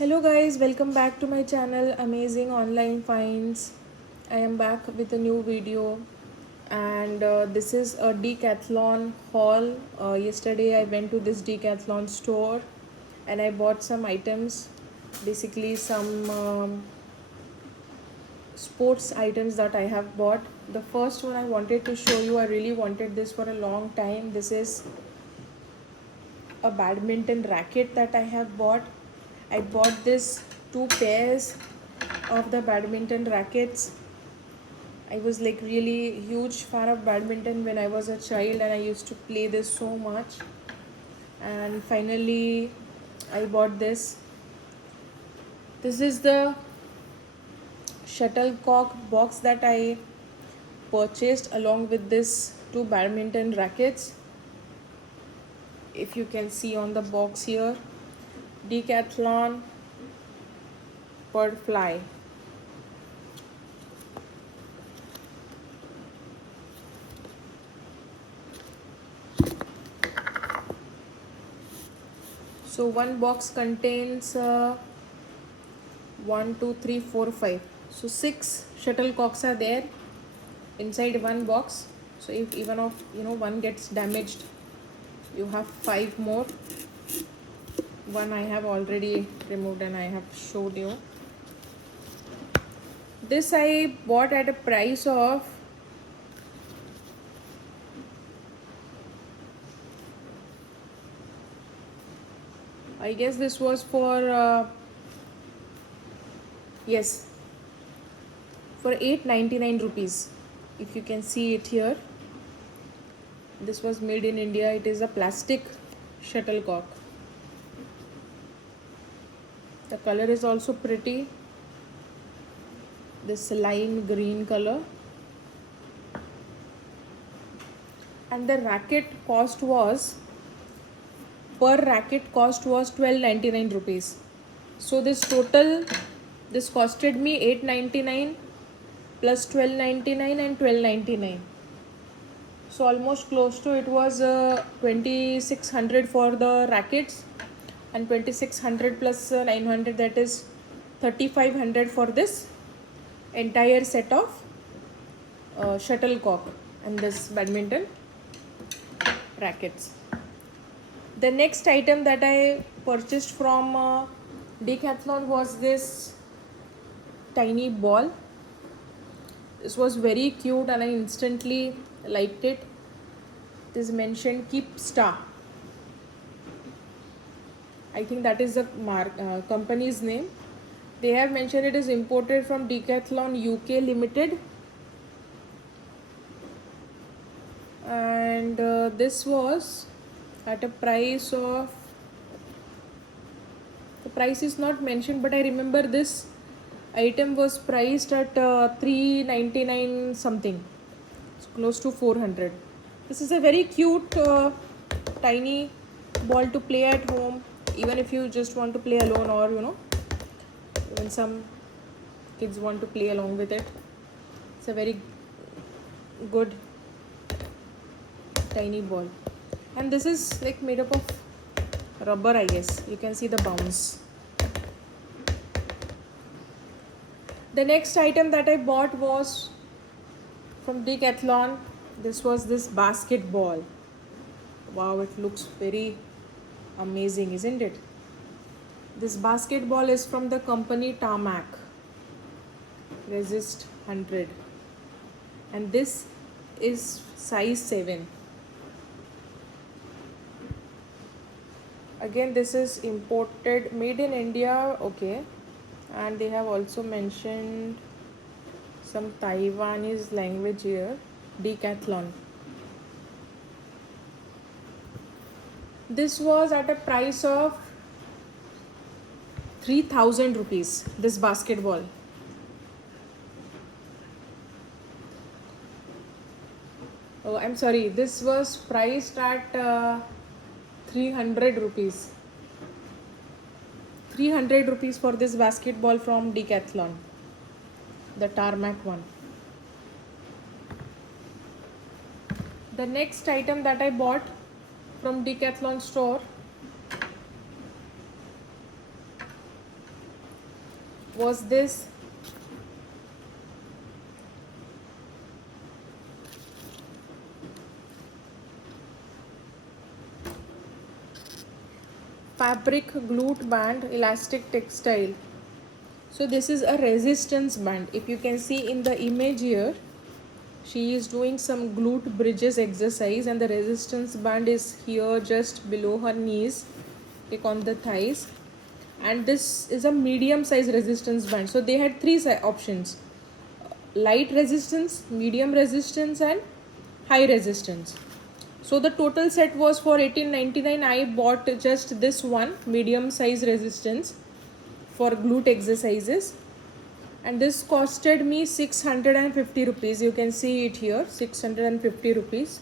Hello guys, welcome back to my channel Amazing Online Finds. I am back with a new video and this is a Decathlon haul. Yesterday I went to this Decathlon store and I bought some items, basically some sports items that I have bought. The first one I wanted to show you, I really wanted this for a long time. This is a badminton racket that I have bought. I bought this two pairs of the badminton rackets. I was like really huge fan of badminton when I was a child and I used to play this so much. And finally I bought this. This is the shuttlecock box that I purchased along with this two badminton rackets. If you can see on the box here, Decathlon bird fly. So one box contains 1, 2, 3, 4, 5. So 6 shuttlecocks are there inside one box. So if even of one gets damaged, you have 5 more. One I have already removed and I have showed you. This I bought at a price of I guess this was for yes, for 899 rupees. If you can see it here, this was made in India. It is a plastic shuttlecock. The color is also pretty, this lime green color, and the racket cost was, per racket cost was 1299 rupees. So this total, this costed me 899 plus 1299 and 1299. So almost close to, it was 2600 for the rackets and 2600 plus 900, that is 3500 for this entire set of shuttlecock and this badminton rackets. The next item that I purchased from Decathlon was this tiny ball. This was very cute and I instantly liked it. It is mentioned Keep Star. I think that is the company's name. They have mentioned it is imported from Decathlon UK Limited. And this was at a price of, the price is not mentioned, but I remember this item was priced at 399 something. It's close to 400. This is a very cute tiny ball to play at home, even if you just want to play alone, or even some kids want to play along with it. It's a very good tiny ball, and this is like made up of rubber, I guess. You can see the bounce. The next item that I bought was from Decathlon. This was this basketball. Wow, it looks very amazing, isn't it? This basketball is from the company Tarmac, Resist 100, and this is size 7. Again, this is imported, made in India, okay, and they have also mentioned some Taiwanese language here. Decathlon. This was at a price of 3000 rupees, this basketball. Oh, I'm sorry, this was priced at 300 rupees. 300 rupees for this basketball from Decathlon, the Tarmac one. The next item that I bought from Decathlon store was this fabric glute band elastic textile. So this is a resistance band. If you can see in the image here, she is doing some glute bridges exercise and the resistance band is here just below her knees, like on the thighs. And this is a medium size resistance band. So they had three options: light resistance, medium resistance and high resistance. So the total set was for 1899. I bought just this one medium size resistance for glute exercises, and this costed me 650 rupees. You can see it here, 650 rupees.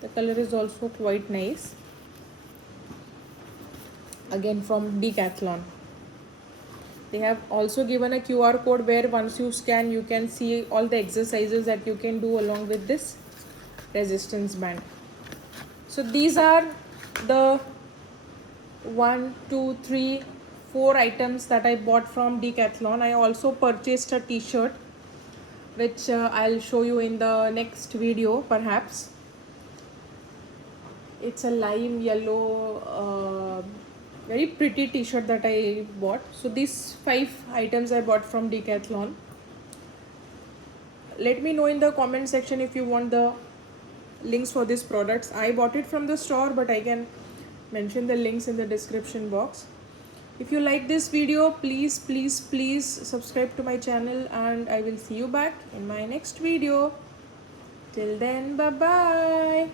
The color is also quite nice, again from Decathlon. They have also given a QR code where once you scan you can see all the exercises that you can do along with this resistance band. So these are the 1, 2, 3, 4 items that I bought from Decathlon. I also purchased a t-shirt which I'll show you in the next video perhaps. It's a lime yellow very pretty t-shirt that I bought. So these 5 items I bought from Decathlon. Let me know in the comment section if you want the links for these products. I bought it from the store, but I can mention the links in the description box. If you like this video, please subscribe to my channel, and I will see you back in my next video. Till then, bye bye.